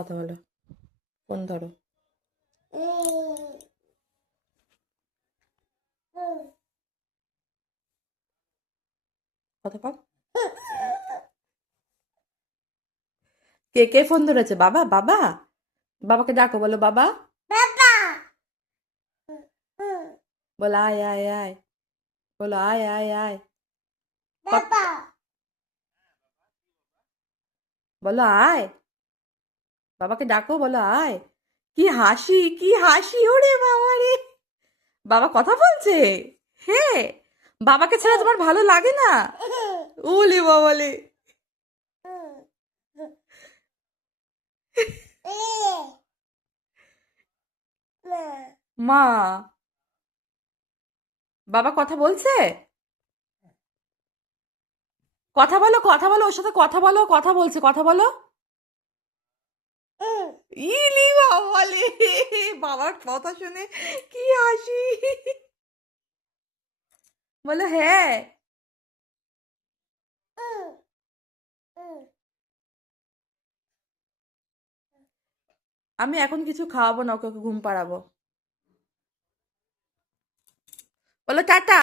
কথা বলো। ফোন ধরো। কথা বল। কে কে ফোন ধরেছে? বাবা বাবা? বাবাকে ডাকো বলো বাবা। বলো আয় আয় আয়। বলো আয় আয় আয়। বলো আয়। বাবাকে ডাকো, বলো, আয়। কি হাসি কি হাসি, ওরে বাবা রে। বাবা কথা বলছে? হে বাবাকে ছাড়া তোমার ভালো লাগে না? ওলে বাবালে মা। বাবা কথা বলছে? কথা বলো কথা বলো, ওর সাথে কথা বলো, কথা বলছে, কথা বলো। ইলি বাবালে বাবার কথা শুনে কি হাসি। বলো হ্যাঁ। আমি এখন কিছু খাওয়াবো না ওকে ঘুম পাড়াবো। বলো, টাটা।